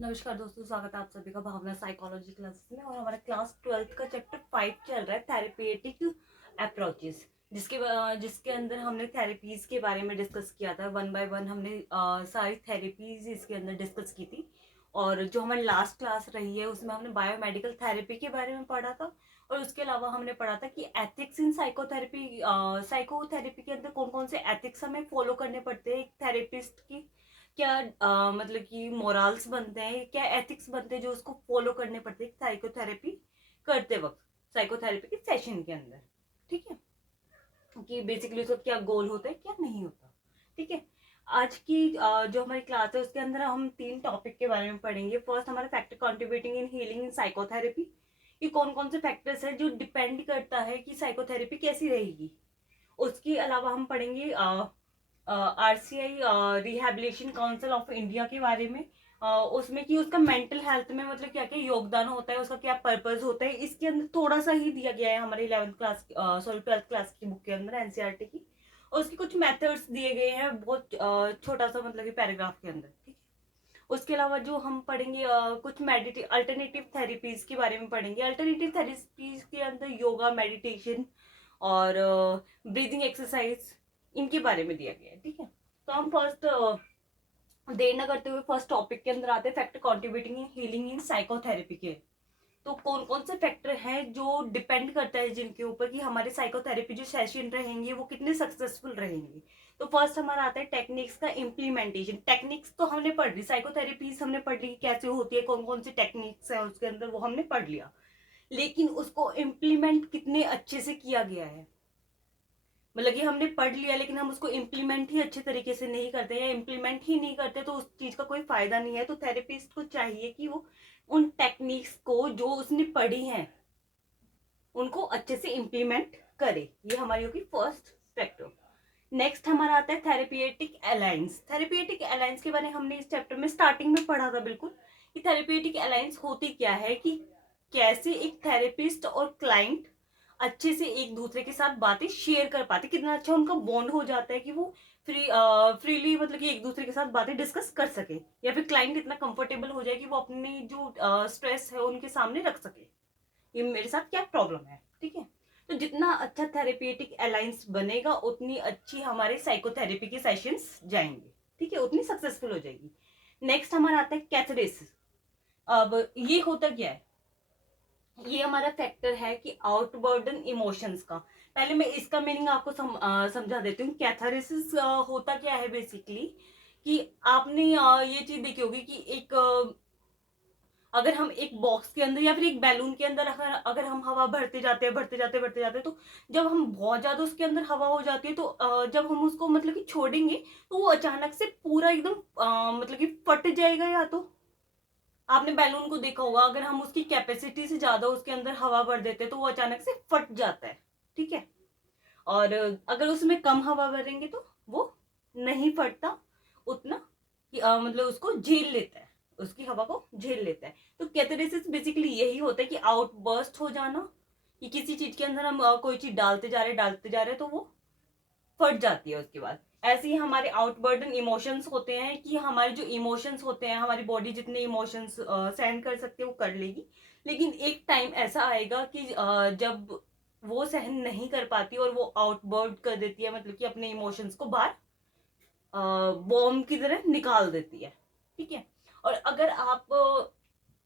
नमस्कार दोस्तों, स्वागत है आप सभी का भावना साइकोलॉजी क्लासेस में। और हमारा क्लास 12th का चैप्टर 5 चल रहा है, थेरेपेटिक अप्रोचेस, जिसके अंदर हमने थेरेपीज के बारे में डिस्कस किया था। वन बाय वन हमने सारी थेरेपीज इसके अंदर डिस्कस की थी। और जो हमारी लास्ट क्लास रही है उसमें हमने बायोमेडिकल थेरेपी के बारे में पढ़ा था। और उसके अलावा हमने पढ़ा था कि एथिक्स इन साइकोथेरेपी, साइकोथेरेपी के अंदर कौन कौन से एथिक्स हमें फॉलो करने पड़ते हैं एक थेरेपिस्ट की। क्या मतलब कि मोरल्स बनते हैं, क्या एथिक्स बनते हैं जो उसको फॉलो करने पड़ते हैं साइकोथेरेपी करते वक्त, साइकोथेरेपी के सेशन के अंदर। ठीक है, कि बेसिकली उसका क्या गोल होता है, क्या नहीं होता। ठीक है, आज की जो हमारी क्लास है उसके अंदर हम 3 टॉपिक के बारे में पढ़ेंगे। फर्स्ट हमारा factor contributing in healing in psychotherapy, कि कौन कौन से फैक्टर्स है जो डिपेंड करता है कि साइकोथेरेपी कैसी रहेगी। उसके अलावा हम पढ़ेंगे RCI rehabilitation council of India के बारे में। उसमें कि उसका मेंटल हेल्थ में मतलब क्या क्या योगदान होता है, उसका क्या पर्पस होता है, इसके अंदर थोड़ा सा ही दिया गया है हमारे 11th class, sorry 12th class की बुक के अंदर, एनसीईआरटी की। और उसके कुछ मेथड्स दिए गए हैं बहुत छोटा सा मतलब कि पैराग्राफ के अंदर। ठीक है, उसके अलावा जो हम पढ़ेंगे कुछ अल्टरनेटिव थेरेपीज के बारे में पढ़ेंगे। अल्टरनेटिव थेरेपीज के अंदर योगा, मेडिटेशन और ब्रीदिंग एक्सरसाइज, इनके बारे में दिया गया है। ठीक है, तो हम फर्स्ट देर न करते हुए फर्स्ट टॉपिक के अंदर आते हैं, factor contributing in healing in psychotherapy के। तो कौन कौन से फैक्टर हैं जो डिपेंड करता है जिनके ऊपर कि हमारे साइकोथेरेपी जो सेशन रहेंगे वो कितने सक्सेसफुल रहेंगे। तो फर्स्ट हमारा आता है टेक्निक्स का इम्प्लीमेंटेशन। टेक्निक्स तो हमने पढ़ ली, साइकोथेरेपीज हमने पढ़ ली कैसे होती है, कौन कौन सी टेक्निक्स है उसके अंदर, वो हमने पढ़ लिया। लेकिन उसको इम्प्लीमेंट कितने अच्छे से किया गया है, मतलब कि हमने पढ़ लिया लेकिन हम उसको इम्प्लीमेंट ही अच्छे तरीके से नहीं करते या इम्प्लीमेंट ही नहीं करते तो उस चीज का कोई फायदा नहीं है। तो थेरेपिस्ट को चाहिए कि वो उन टेक्निक्स को जो उसने पढ़ी हैं उनको अच्छे से इम्प्लीमेंट करे। ये हमारी होगी फर्स्ट फैक्टर। नेक्स्ट हमारा आता है थेरेपिएटिक अलायंस। थेरेपिएटिक अलायंस के बारे में हमने इस चैप्टर में स्टार्टिंग में पढ़ा था बिल्कुल, कि थेरेपिएटिक अलायंस होती क्या है, कि कैसे एक थेरेपिस्ट और क्लाइंट अच्छे से एक दूसरे के साथ बातें शेयर कर पाते, कितना अच्छा उनका बॉन्ड हो जाता है कि वो फ्रीली मतलब कि एक दूसरे के साथ बातें डिस्कस कर सके, या फिर क्लाइंट इतना कंफर्टेबल हो जाए कि वो अपनी जो स्ट्रेस है उनके सामने रख सके, ये मेरे साथ क्या प्रॉब्लम है। ठीक है, तो जितना अच्छा थेरेपेटिक अलायंस बनेगा उतनी अच्छी हमारे साइकोथेरेपी के सेशंस जाएंगे। ठीक है, उतनी सक्सेसफुल हो जाएगी। नेक्स्ट हमारा आता है कैथरेसिस। अब ये होता क्या है, ये हमारा फैक्टर है कि आउटबर्डन इमोशंस का। पहले मैं इसका मीनिंग आपको समझा देती हूँ। कैथारिसिस होता क्या है बेसिकली, कि आपने ये चीज देखी होगी कि एक अगर हम एक बॉक्स के अंदर या फिर एक बैलून के अंदर अगर हम हवा भरते जाते हैं भरते जाते हैं, तो जब हम बहुत ज्यादा उसके अंदर हवा हो जाती है तो जब हम उसको मतलब कि छोड़ेंगे तो वो अचानक से पूरा एकदम मतलब कि फट जाएगा। या तो आपने बैलून को देखा होगा, अगर हम उसकी कैपेसिटी से ज्यादा उसके अंदर हवा भर देते हैं तो वो अचानक से फट जाता है। ठीक है, और अगर उसमें कम हवा भरेंगे तो वो नहीं फटता उतना, कि मतलब उसको झेल लेता है, उसकी हवा को झेल लेता है। तो कैथेरेसिस बेसिकली यही होता है कि आउटबर्स्ट हो जाना, कि किसी चीज के अंदर हम कोई चीज डालते जा रहे तो वो फट जाती है उसके बाद। ऐसे ही हमारे आउटबर्डन इमोशंस होते हैं, कि हमारे जो इमोशंस होते हैं, हमारी बॉडी जितने इमोशंस सहन कर सकते हैं वो कर लेगी। लेकिन एक टाइम ऐसा आएगा कि जब वो सहन नहीं कर पाती और वो आउटबर्ड कर देती है, मतलब कि अपने इमोशंस को बाहर बॉम्ब की तरह निकाल देती है। ठीक है, और अगर आप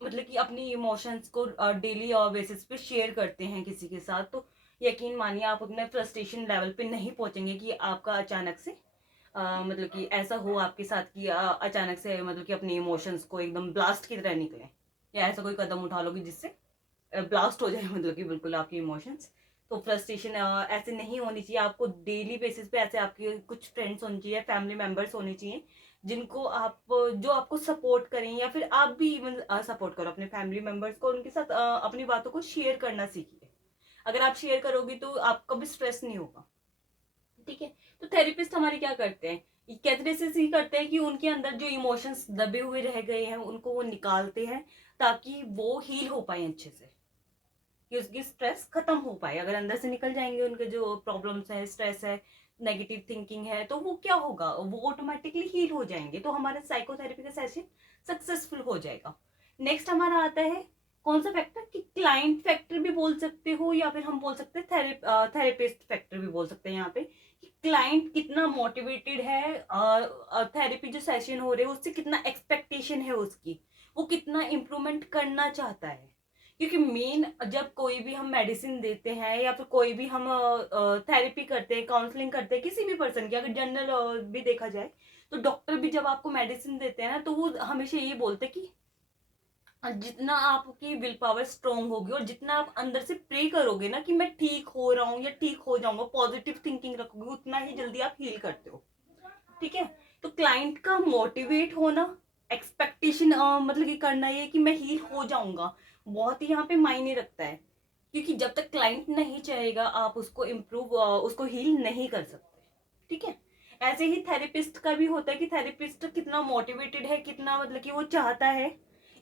मतलब कि अपनी इमोशंस को डेली बेसिस पे शेयर करते हैं किसी के साथ, तो यकीन मानिए आप उतने फ्रस्ट्रेशन लेवल पे नहीं पहुंचेंगे कि आपका अचानक से मतलब कि ऐसा हो आपके साथ कि अचानक से मतलब कि अपने इमोशंस को एकदम ब्लास्ट की तरह निकले, या ऐसा कोई कदम उठा लोगे जिससे ब्लास्ट हो जाए मतलब कि बिल्कुल आपके इमोशंस। तो फ्रस्ट्रेशन ऐसे नहीं होनी चाहिए। आपको डेली बेसिस पे ऐसे आपके कुछ फ्रेंड्स होने चाहिए, फैमिली मेंबर्स होने चाहिए, जिनको आप जो आपको सपोर्ट करें, या फिर आप भी सपोर्ट करो अपने फैमिली मेंबर्स को, उनके साथ अपनी बातों को शेयर करना सीखिए। अगर आप शेयर करोगे तो आपका भी स्ट्रेस नहीं होगा। ठीक है, तो थेरेपिस्ट हमारे क्या करते हैं, कैथरेसिस ही करते हैं कि उनके अंदर जो इमोशंस दबे हुए रह गए हैं उनको वो निकालते हैं, ताकि वो हील हो पाए अच्छे से, कि उसकी स्ट्रेस खत्म हो पाए। अगर अंदर से निकल जाएंगे उनके जो प्रॉब्लम्स है, स्ट्रेस है, नेगेटिव थिंकिंग है, तो वो क्या होगा, वो ऑटोमेटिकली हील हो जाएंगे, तो हमारा साइकोथेरेपी का सेशन सक्सेसफुल हो जाएगा। नेक्स्ट हमारा आता है कौन सा फैक्टर, कि क्लाइंट फैक्टर भी बोल सकते हो, या फिर हम बोल सकते हैं थेरेपिस्ट फैक्टर भी बोल सकते हैं यहाँ पे, कि क्लाइंट कितना मोटिवेटेड है, थेरेपी जो सेशन हो रहे हैं उससे कितना एक्सपेक्टेशन है उसकी, वो कितना इम्प्रूवमेंट करना चाहता है। क्योंकि मेन जब कोई भी हम मेडिसिन देते हैं या फिर कोई भी हम थेरेपी करते हैं, काउंसलिंग करते हैं किसी भी पर्सन की, अगर जनरल भी देखा जाए, तो डॉक्टर भी जब आपको मेडिसिन देते हैं ना, तो वो हमेशा ये बोलते हैं कि जितना आपकी विल पावर स्ट्रोंग होगी और जितना आप अंदर से प्रे करोगे ना कि मैं ठीक हो रहा हूँ या ठीक हो जाऊंगा, पॉजिटिव थिंकिंग रखोगे, उतना ही जल्दी आप हील करते हो। ठीक है, तो क्लाइंट का मोटिवेट होना, एक्सपेक्टेशन मतलब कि करना ये कि मैं हील हो जाऊंगा, बहुत ही यहाँ पे मायने रखता है। क्योंकि जब तक क्लाइंट नहीं चाहेगा आप उसको इम्प्रूव, उसको हील नहीं कर सकते। ठीक है, ऐसे ही थेरेपिस्ट का भी होता है कि थेरेपिस्ट कितना मोटिवेटेड है, कितना मतलब कि वो चाहता है,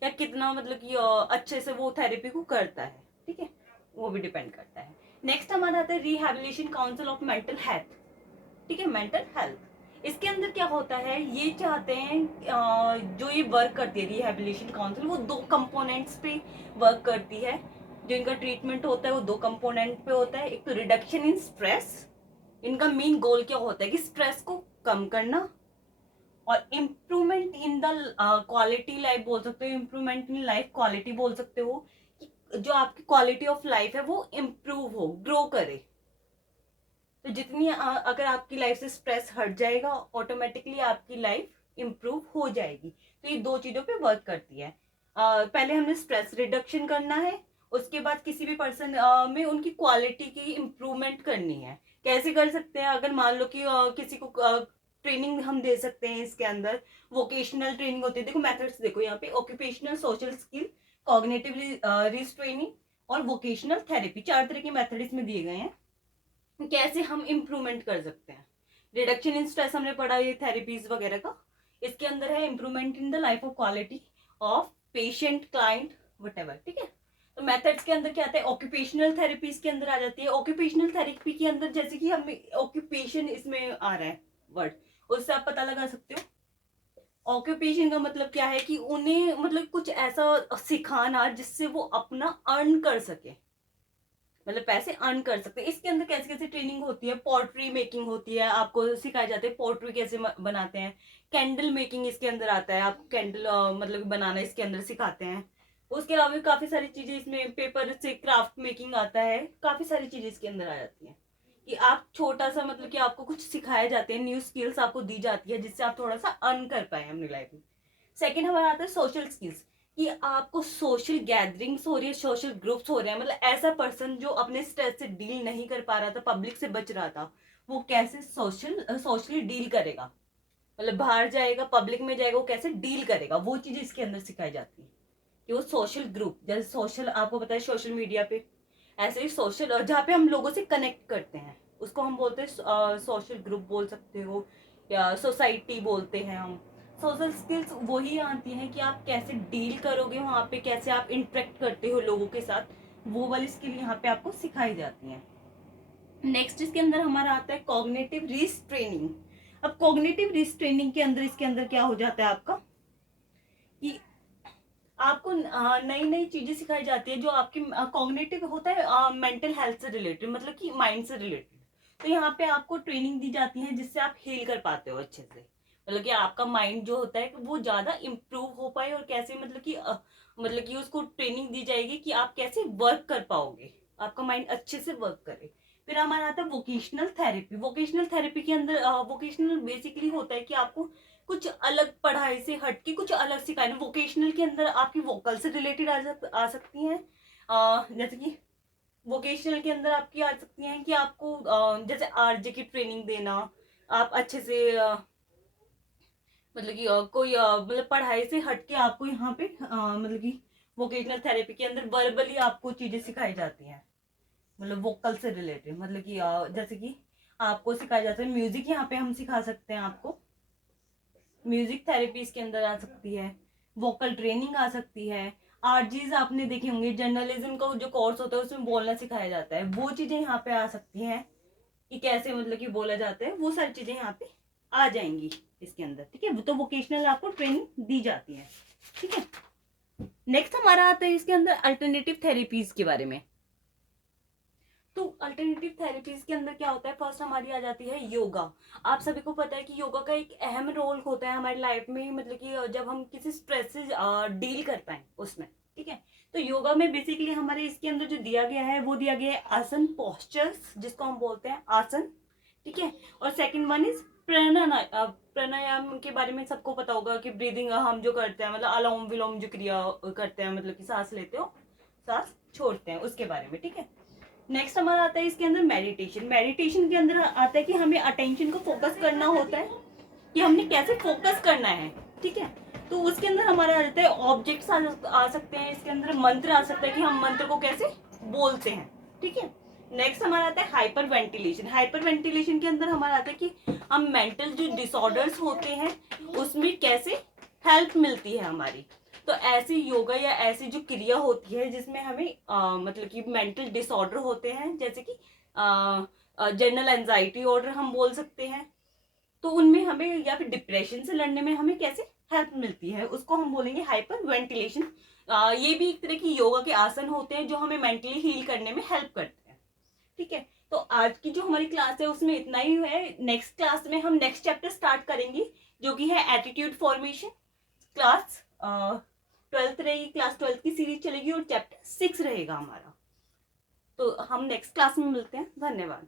या कितना मतलब कि अच्छे से वो थेरेपी को करता है। ठीक है, वो भी डिपेंड करता है। नेक्स्ट हमारा आता है rehabilitation council of mental health. ठीक है, मेंटल हेल्थ, इसके अंदर क्या होता है, ये चाहते हैं जो ये वर्क करती है रिहैबिलिटेशन काउंसिल, वो दो कंपोनेंट्स पे वर्क करती है। जो इनका ट्रीटमेंट होता है वो दो कंपोनेंट पे होता है। एक तो रिडक्शन इन स्ट्रेस, इनका मेन गोल क्या होता है कि स्ट्रेस को कम करना, और improvement in the quality life बोल सकते हो, इम्प्रूवमेंट इन लाइफ क्वालिटी बोल सकते हो, कि जो आपकी क्वालिटी ऑफ लाइफ है वो इम्प्रूव हो, ग्रो करे। तो जितनी अगर आपकी लाइफ से स्ट्रेस हट जाएगा, ऑटोमेटिकली आपकी लाइफ इम्प्रूव हो जाएगी। तो ये दो चीजों पे वर्क करती है। पहले हमें स्ट्रेस रिडक्शन करना है, उसके बाद किसी भी पर्सन में उनकी क्वालिटी की इम्प्रूवमेंट करनी है। कैसे कर सकते हैं, अगर मान लो कि किसी को ट्रेनिंग हम दे सकते हैं, इसके अंदर वोकेशनल ट्रेनिंग होती है। देखो मेथड्स देखो यहाँ पे, occupational social skill, cognitive restraining और वोकेशनल थेरेपी, 4 तरह के मेथड इसमें दिए गए हैं कैसे हम इम्प्रूवमेंट कर सकते हैं। रिडक्शन इन स्ट्रेस हमने पढ़ा ये थेरेपीज वगैरह का। इसके अंदर है improvement in the life of quality of patient, client, what. ठीक है, तो मेथड्स के अंदर क्या आता है, ऑक्यूपेशनल थेरेपीज के अंदर आ जाती है। ऑक्यूपेशनल थेरेपी के अंदर जैसे कि हम ऑक्यूपेशन इसमें आ रहा है वर्ड, उससे आप पता लगा सकते हो। ऑक्यूपेशन का मतलब क्या है कि उन्हें मतलब कुछ ऐसा सिखाना जिससे वो अपना अर्न कर सके, मतलब पैसे अर्न कर सकते हैं। इसके अंदर कैसे कैसे ट्रेनिंग होती है, पोर्ट्री मेकिंग होती है, आपको सिखाए जाते हैं पोर्ट्री कैसे बनाते हैं। कैंडल मेकिंग इसके अंदर आता है, आपको कैंडल मतलब बनाना इसके अंदर सिखाते हैं। उसके अलावा भी काफी सारी चीजें इसमें, पेपर से क्राफ्ट मेकिंग आता है, काफी सारी चीजें इसके अंदर आ जाती हैं। कि आप छोटा सा मतलब कि आपको कुछ सिखाए जाते हैं, न्यू स्किल्स आपको दी जाती है जिससे आप थोड़ा सा अर्न कर पाए अपनी लाइफ में। सेकेंड हमारा आता है सोशल स्किल्स, कि आपको सोशल गैदरिंग्स हो रही है, सोशल ग्रुप्स हो रहे हैं, मतलब ऐसा पर्सन जो अपने स्ट्रेस से डील नहीं कर पा रहा था, पब्लिक से बच रहा था, वो कैसे सोशली डील करेगा, मतलब बाहर जाएगा, पब्लिक में जाएगा, वो कैसे डील करेगा, वो चीज इसके अंदर सिखाई जाती है। कि वो सोशल ग्रुप, जैसे सोशल आपको पता है सोशल मीडिया पे, ऐसे ही सोशल जहाँ पे हम लोगों से कनेक्ट करते हैं उसको हम बोलते हैं सोशल ग्रुप बोल सकते हो, या सोसाइटी बोलते हैं हम। सोशल स्किल्स वही आती हैं कि आप कैसे डील करोगे वहाँ पे, कैसे आप इंटरेक्ट करते हो लोगों के साथ, वो वाली स्किल यहाँ पे आपको सिखाई जाती हैं। नेक्स्ट इसके अंदर हमारा आता है कॉग्निटिव रिस्ट्रेनिंग। अब कॉग्निटिव रिस्ट्रेनिंग के अंदर इसके अंदर क्या हो जाता है आपका, कि आपको नई नई चीजें सिखाई जाती है जो आपकी कॉग्निटिव होता है, मेंटल हेल्थ से रिलेटेड, मतलब कि माइंड से रिलेटेड। तो यहाँ पे आपको ट्रेनिंग दी जाती है जिससे आप हील कर पाते हो अच्छे से, मतलब कि आपका माइंड जो होता है वो ज्यादा इम्प्रूव हो पाए, और कैसे मतलब कि मतलब कि उसको ट्रेनिंग दी जाएगी कि आप कैसे वर्क कर पाओगे, आपका माइंड अच्छे से वर्क करे। फिर हमारा आता है वोकेशनल थेरेपी। वोकेशनल थेरेपी के अंदर वोकेशनल बेसिकली होता है कि आपको कुछ अलग पढ़ाई से हटके कुछ अलग सिखाना। वोकेशनल के अंदर आपकी वोकल से रिलेटेड आ सकती हैं, जैसे कि वोकेशनल के अंदर आपकी आ सकती हैं कि आपको जैसे आरजे की ट्रेनिंग देना, आप अच्छे से मतलब कि कोई मतलब पढ़ाई से हटके आपको यहाँ पे मतलब कि वोकेशनल थेरेपी के अंदर वर्बली आपको चीजें सिखाई जाती हैं, मतलब वोकल से रिलेटेड, मतलब कि जैसे कि आपको सिखाया जाता है म्यूजिक, यहाँ पे हम सिखा सकते हैं आपको, म्यूजिक थेरेपी इसके अंदर आ सकती है, वोकल ट्रेनिंग आ सकती है। आरजीज आपने देखे होंगे, जर्नलिज्म का जो कोर्स होता है उसमें बोलना सिखाया जाता है, वो चीजें यहाँ पे आ सकती हैं। कि कैसे मतलब कि बोला जाता है, वो सारी चीजें यहाँ पे आ जाएंगी इसके अंदर, ठीक है। तो वोकेशनल आपको ट्रेनिंग दी जाती है, ठीक है। नेक्स्ट हमारा आता है इसके अंदर अल्टरनेटिव थेरेपीज के बारे में। तो अल्टरनेटिव थेरेपीज के अंदर क्या होता है, फर्स्ट हमारी आ जाती है योगा। आप सभी को पता है कि योगा का एक अहम रोल होता है हमारी लाइफ में, मतलब कि जब हम किसी स्ट्रेस से डील कर पाए उसमें, ठीक है। तो योगा में बेसिकली हमारे इसके अंदर जो दिया गया है वो दिया गया है आसन पोस्चर्स, जिसको हम बोलते हैं आसन, ठीक है। और सेकंड वन इज प्राणायाम के बारे में सबको पता होगा कि ब्रीदिंग हम जो करते हैं, मतलब अलोम विलोम जो क्रिया करते हैं, मतलब कि सांस लेते हो सांस छोड़ते हैं, उसके बारे में, ठीक है। नेक्स्ट हमारा आता है इसके अंदर मेडिटेशन। मेडिटेशन के अंदर आता है कि हमें अटेंशन को फोकस करना होता है, कि हमने कैसे फोकस करना है, ठीक है। तो उसके अंदर हमारा आ जाता है ऑब्जेक्ट्स आ सकते हैं, इसके अंदर मंत्र आ सकता है कि हम मंत्र को कैसे बोलते हैं, ठीक है। नेक्स्ट हमारा आता है हाइपर वेंटिलेशन। हाइपर वेंटिलेशन के अंदर हमारा आता है कि हम मेंटल जो डिसऑर्डर्स होते हैं उसमें कैसे हेल्प मिलती है हमारी। तो ऐसी योगा या ऐसी जो क्रिया होती है जिसमें हमें मतलब कि मेंटल डिसऑर्डर होते हैं, जैसे कि जनरल एंजाइटी ऑर्डर हम बोल सकते हैं, तो उनमें हमें या फिर डिप्रेशन से लड़ने में हमें कैसे हेल्प मिलती है, उसको हम बोलेंगे हाइपर वेंटिलेशन। ये भी एक तरह की योगा के आसन होते हैं जो हमें मेंटली हील करने में हेल्प करते हैं, ठीक है। तो आज की जो हमारी क्लास है उसमें इतना ही है। नेक्स्ट क्लास में हम नेक्स्ट चैप्टर स्टार्ट करेंगे जो कि है एटीट्यूड फॉर्मेशन। क्लास 12th रहेगी, क्लास 12th की सीरीज चलेगी और चैप्टर 6 रहेगा हमारा। तो हम नेक्स्ट क्लास में मिलते हैं, धन्यवाद।